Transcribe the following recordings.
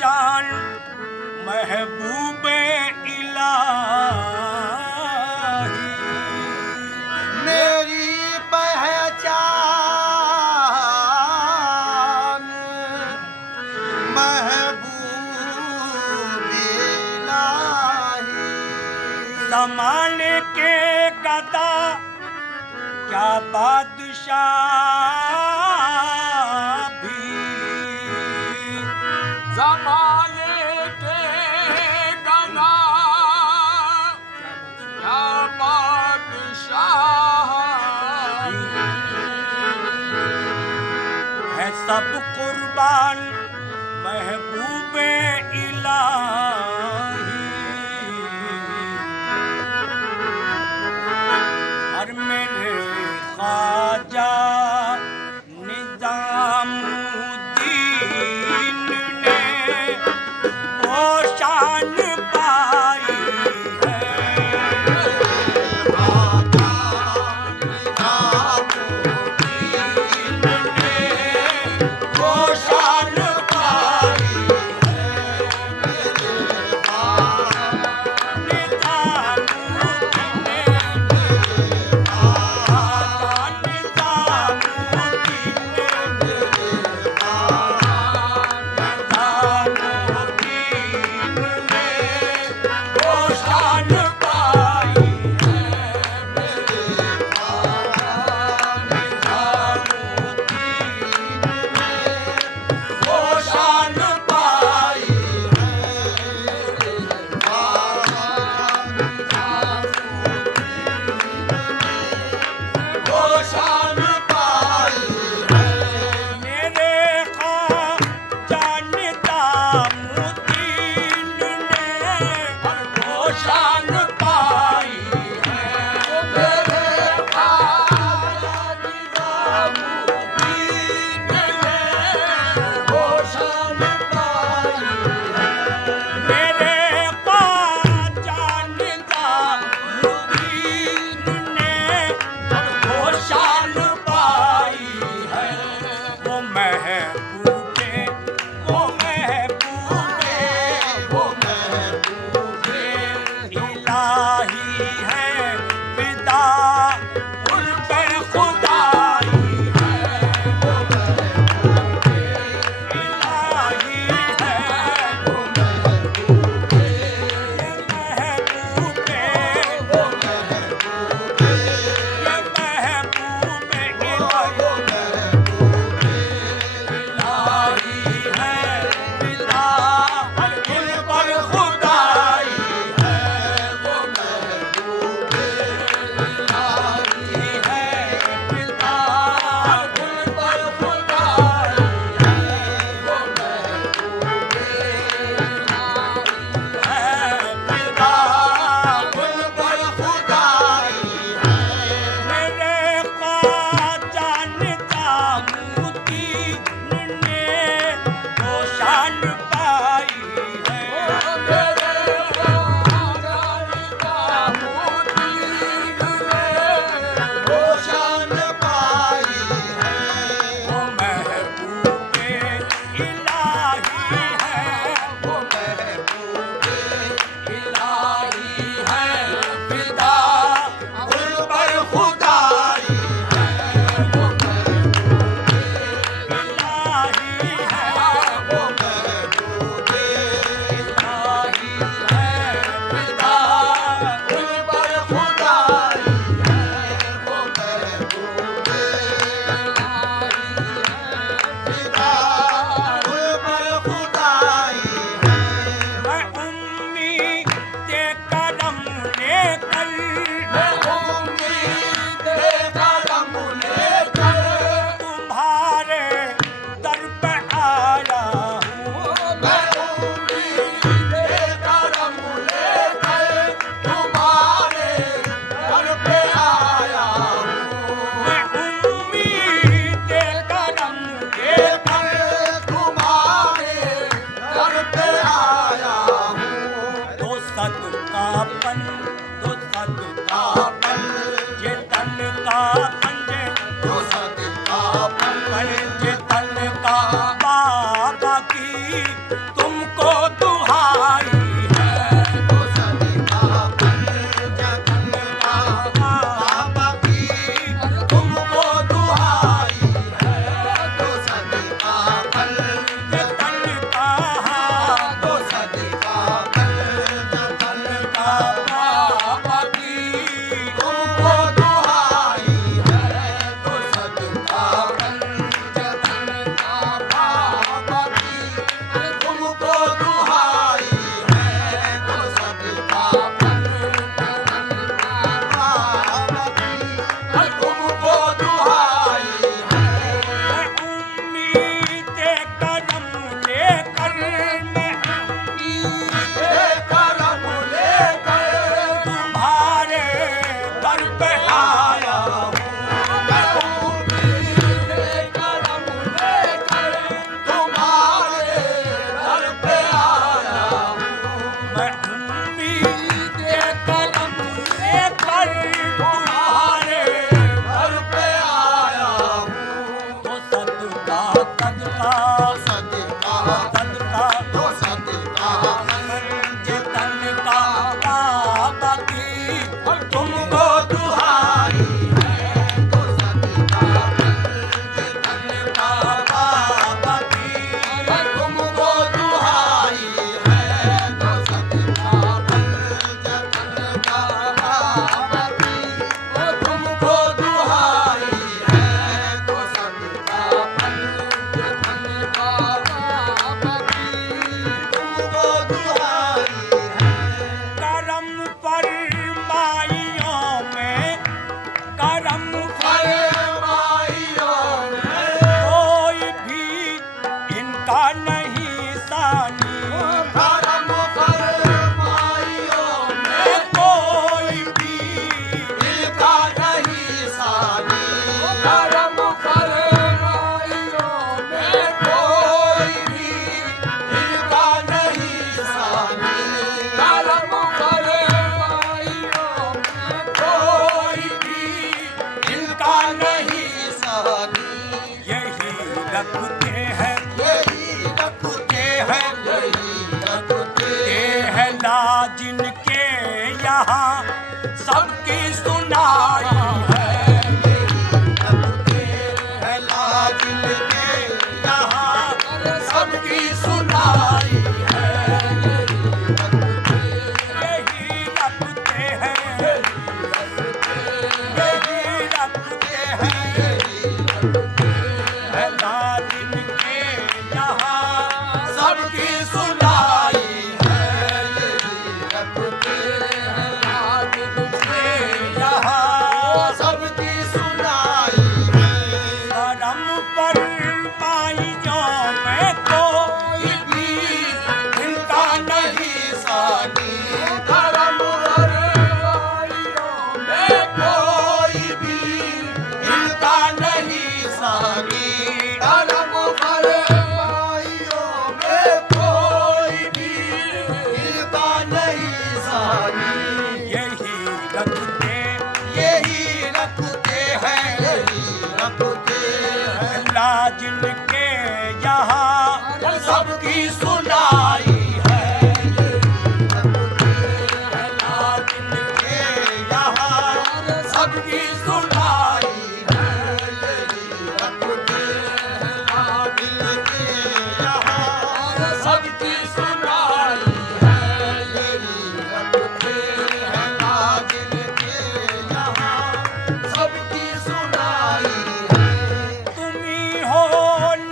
पहचान महबूबे इलाही। मेरी पहचान महबूब इलाही। ज़माने के गदा क्या बादशाह भी, ज़माने के गदा क्या बादशाह है सब कुर्बान महबूबे इलाही। और मेरे ख्वाजा निज़ामुद्दीन ने वो शान पाई है। वो शान पाई रखते हैं यही रखते हैं, यही रखते ये है लाज इनके यहाँ सबकी सुनाई है हैं, लाज इनके यहाँ सबकी सुनाई है यही रखते हैं यही रखते हैं है लाज इनके यहाँ सबकी सुनाई यहाँ सबकी सुनाई है। करम पर माइयों में कोई भी इनका नहीं सानी धर्म हरवाइयों में कोई भी इनका नहीं सानी धर्म हरवाइयों में कोई भी इनका नहीं सानी। यही रखते यही रखते हैं, यही रखते हैं, लाज इनके यहाँ सबकी सुनाई है लाज इनके यहाँ सबकी सुनाई सबकी सुनाई सबकी सुनाई है। तुम्ही हो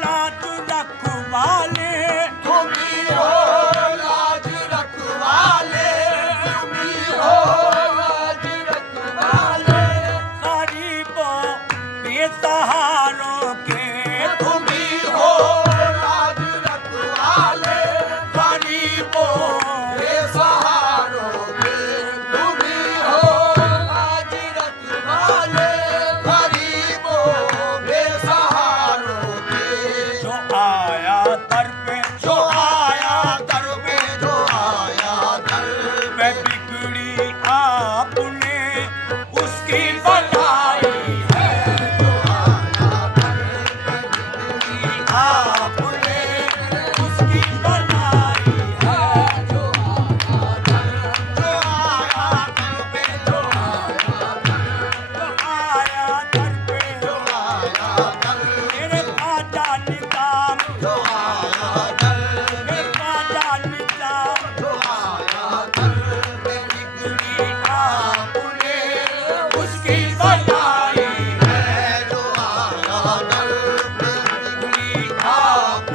लाज रखवाले तुम्ही हो लाज रखवाले, तुम्ही हो लाज रखवाले, गरीबों बेसहारों के तुम्ही हो लाज रखवाले, गरीबों बेसहारों के, तुम्ही हो लाज रखवाले, गरीबों बेसहारों के। जो आया दर पे जो आया दर पे, जो आया दर पे, बिगड़ी आपने उसकी बनाई है आपने उसकी बनाई है जो आया दर पे, जो आया दर पे आया दर, मेरे खाजा निजाम जो आया दर, मेरे खाजा निजाम जो आया दर पे, बिगड़ी आपने उसकी बनाई है जो आया दर पे, बिगड़ी आप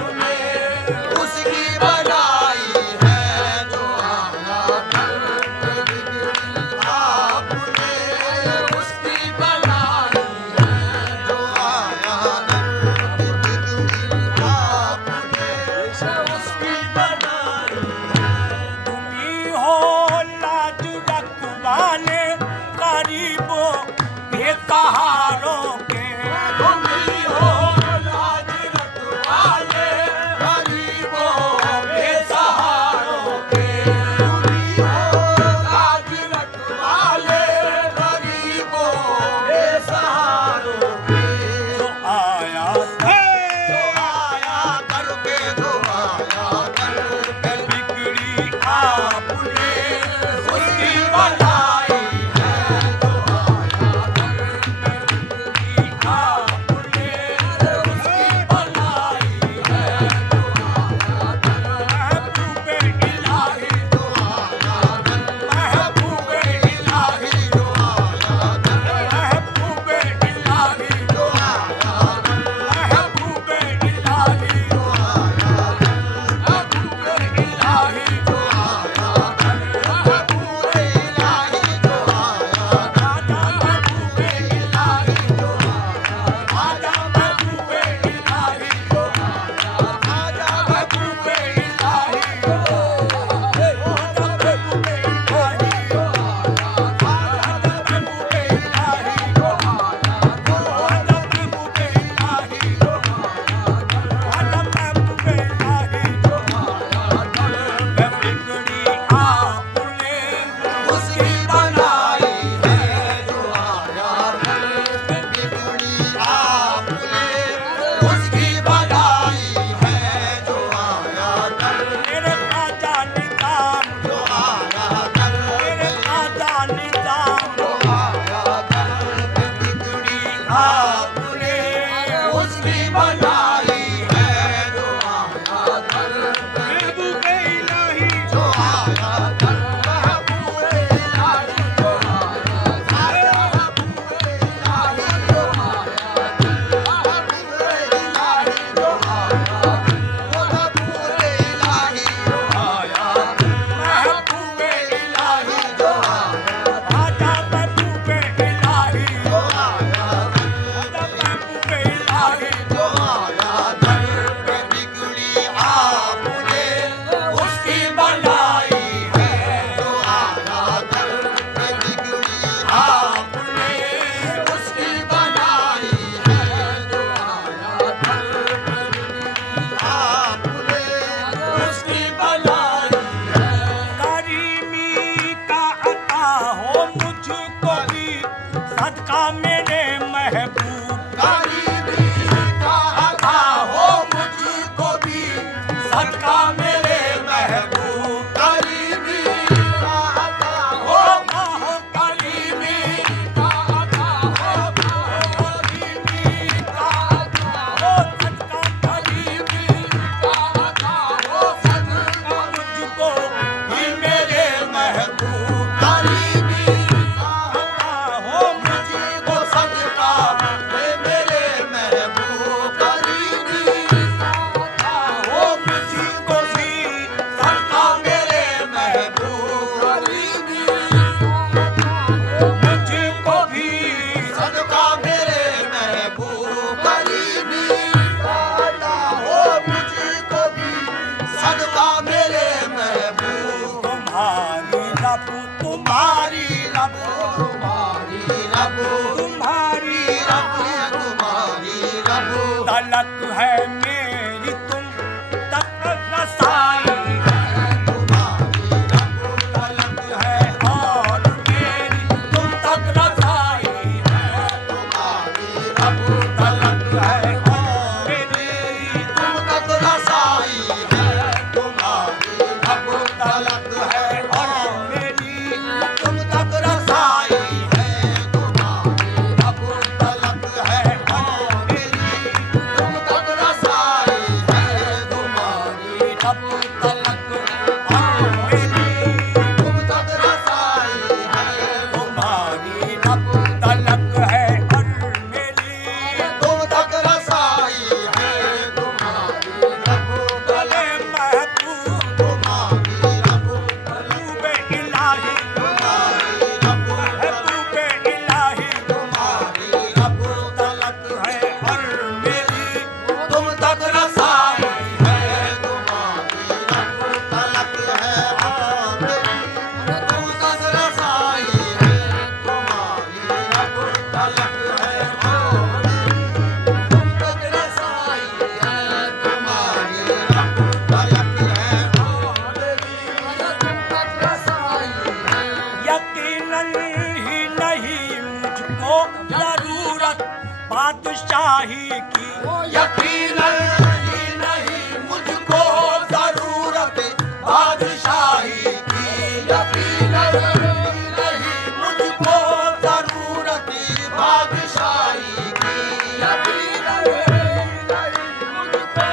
बादशाही की यकीनन ही नहीं मुझको जरूरत बादशाही की, यकीनन ही नहीं मुझको जरूरत बादशाही की, यकीनन ही नहीं मुझको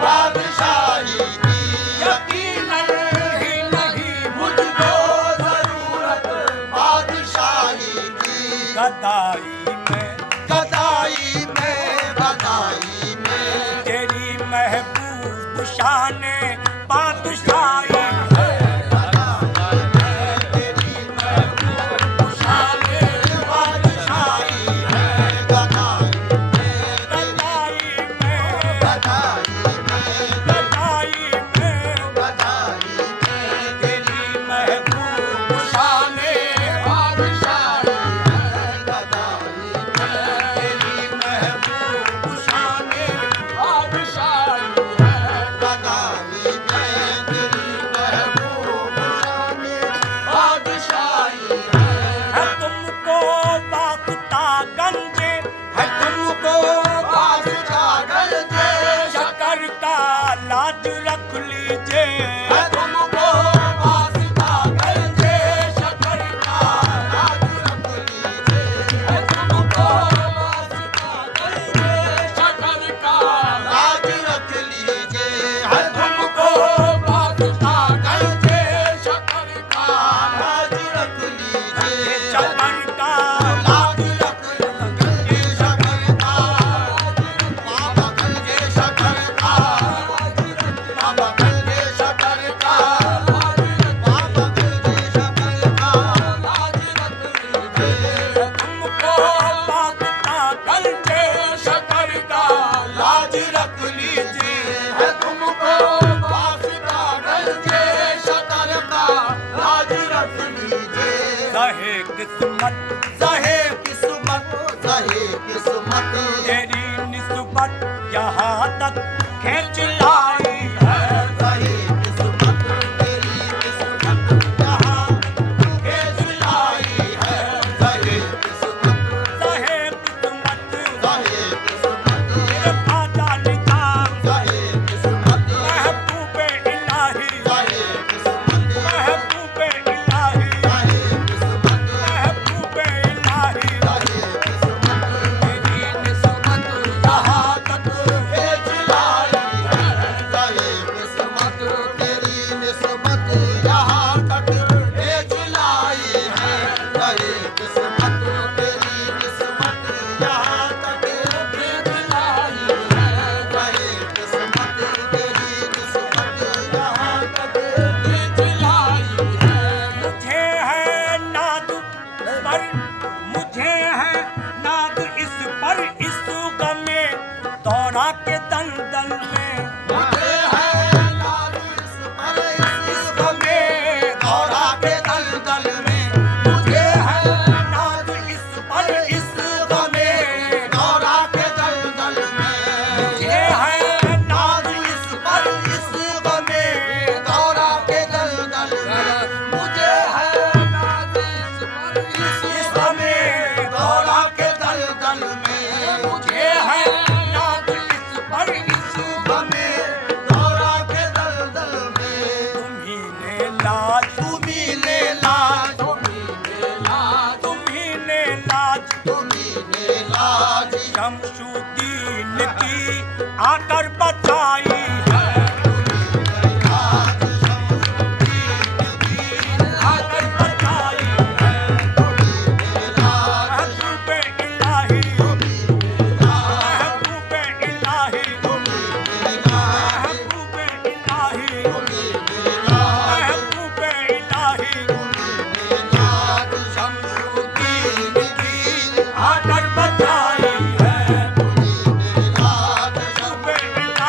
बादशाही की, यकीनन ही नहीं मुझको जरूरत बादशाही की। गदाई में गदाई में तेरी महबूब शान बादशाही है। तेरी महबूब शान बादशाही है। गदाई गदाई में तेरी महबूब शान बादशाही है। गदाई तेरी महबूब शान बादशाही है। गदाई तेरी महबूब शान बादशाही है। है तुमको वास्ता गंजे है तुमको वास्ता गंजे, शक्कर का लाज रख लीजिए। है तुमको वास्ता गंजे, शक्कर का लाज रख लीजिए। है तुमको वास्ता गंजे, शक्कर का लाज रख लीजिए। है तुमको वास्ता गंजे, शक्कर का लाज रख लीजिए। शक्कर का लाज रख लीजिए। शक्कर का बाबा गंजे, शक्कर का बाबा गंजे, शक्कर का बाबा गंजे, शक्कर का लाज रख लीजिए। तुमको वास्ता गंजे शक्कर का लाज रख लीजिए। है तुमको वास्ता गंजे, शक्कर का लाज रख लीजिए। सहे किस्मत सहे किस्मत, सहे किस्मत तेरी निस्बत यहाँ तक खींच लाई है। सहे किस्मत तेरी किस्मत यहाँ खेच लाई है। सहे किस्मत, सहे किस्मत सहे किस्मत, तेरे ख्वाजा निजाम सहे किस्मत, महबूब इलाही सहे किस्मत, महबूब इलाही सहे किस्मत, महबूब इलाही सहे किस्मत तेरी निस्बत यहाँ तक खेच लाई है। सहे किस्मत तेरी निस्बत यहाँ तक खेच लाई है। सहे किस्मत तेरी निस्बत यहाँ तक खेच लाई है। सहे किस्मत तेरी निस्बत यहाँ तक खेच लाई है। मुझे है नाज पर मुझे है नाज इस पर इस गमे दौरा के दलदल में मुझे है नाज इस पर इस गमे दौरा के दलदल में। मुझे है नाज इस पर इस गमे दौरा के दलदल में। मुझे है नाज इस पर इस गमे दौरा के दलदल में। मुझे है नाज इस पर इस गमे दौरा के दलदल में। मुझे है नाज इस पर इस गमे दौरा के दलदल में। तुम्ही ने लाज तुम्ही ने लाज, तुम्ही ने लाज तुम्ही ने लाज, शमशुद्दीन की आकर बचाई है। लाज शमशुद्दीन की आकर बचाई है। लाज महबूब इलाही महबूब इलाही महबूब इलाही महबूब इलाही शमशुद्दीन की आकर बचाई है। महबूब इलाही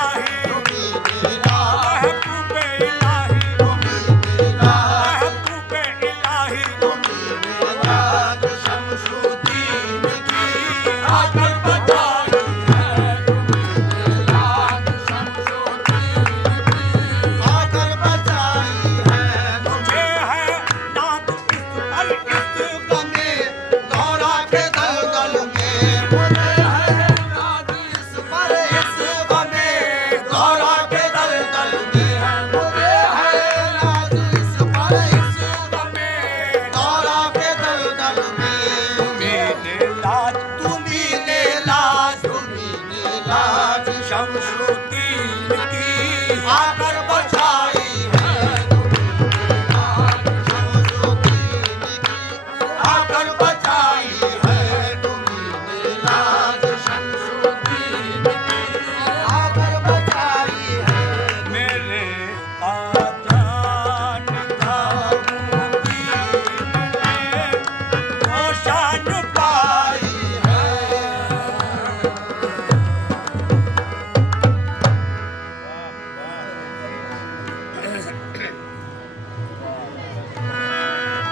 शमसुद्दीन की आका